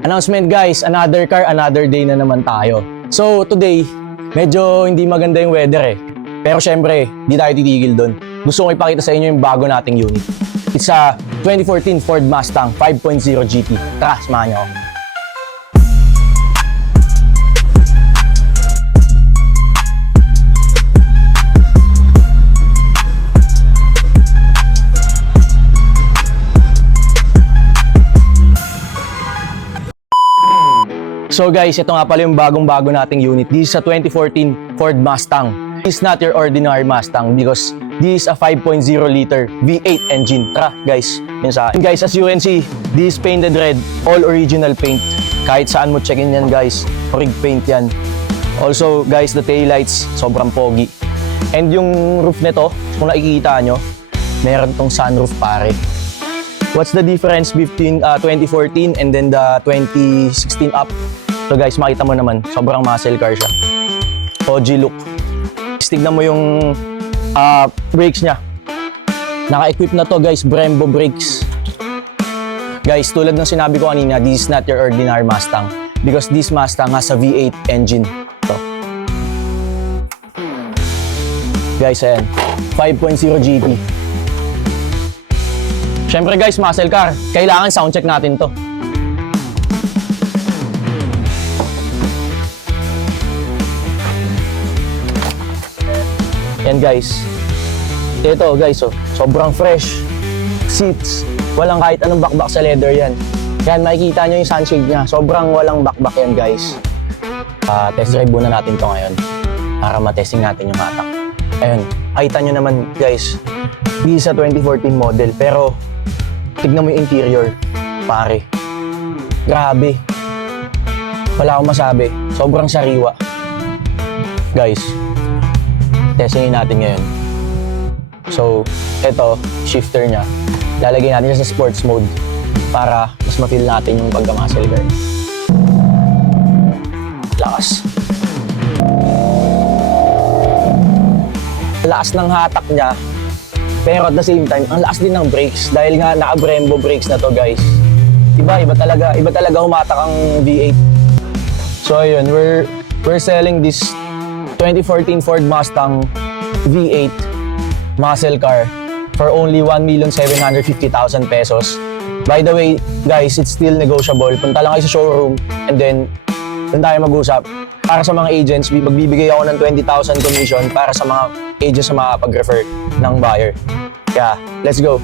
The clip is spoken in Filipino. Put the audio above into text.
Announcement guys, another car, another day na naman tayo. So today, medyo hindi maganda yung weather eh. Pero syempre, di tayo titigil doon. Gusto kong ipakita sa inyo yung bago nating unit. It's a 2014 Ford Mustang 5.0 GT. Tara, samahan niyo ako. So guys, ito nga pala yung bagong-bago nating unit. This is a 2014 Ford Mustang. This is not your ordinary Mustang because this is a 5.0 liter V8 engine. Tara guys, yun sa akin. Guys, as you can see, this is painted red, all original paint. Kahit saan mo check-in yan guys, rig paint yan. Also guys, the taillights, sobrang pogi. And yung roof nito, kung nakikita nyo, meron tong sunroof pare. What's the difference between 2014 and then the 2016 up? So guys, makita mo naman, sobrang muscle car siya. OG look. Tignan mo yung brakes niya. Naka-equip na to guys, Brembo brakes. Guys, tulad ng sinabi ko kanina, this is not your ordinary Mustang. Because this Mustang has a V8 engine. So, guys, ayan. 5.0 GT. Siyempre guys, muscle car. Kailangan sound check natin to. Yan guys. Ito guys, oh, sobrang fresh. Seats. Walang kahit anong bakbak sa leather yan. Yan, makikita nyo yung sunshade niya. Sobrang walang bakbak yan guys. Test drive muna natin to ngayon. Para matesting natin yung hatak. Ayun, makita nyo naman guys. This is a 2014 model. Pero tignan mo yung interior, pare. Grabe. Wala akong masabi. Sobrang sariwa. Guys, testingin natin ngayon. So, eto, shifter niya. Lalagay natin siya sa sports mode para mas ma-feel natin yung pagka-muscle car. Lakas. Lakas ng hatak niya. Pero at the same time, ang lakas din ng brakes dahil nga naka-Brembo brakes na to guys. Iba talaga humatak ang V8. So ayun, we're selling this 2014 Ford Mustang V8 muscle car for only 1,750,000 pesos. By the way, guys, it's still negotiable. Punta lang kayo sa showroom and then doon tayo mag-usap. Para sa mga agents, magbibigay ako ng 20,000 commission para sa mga agents na makapag-refer ng buyer. Kaya, let's go!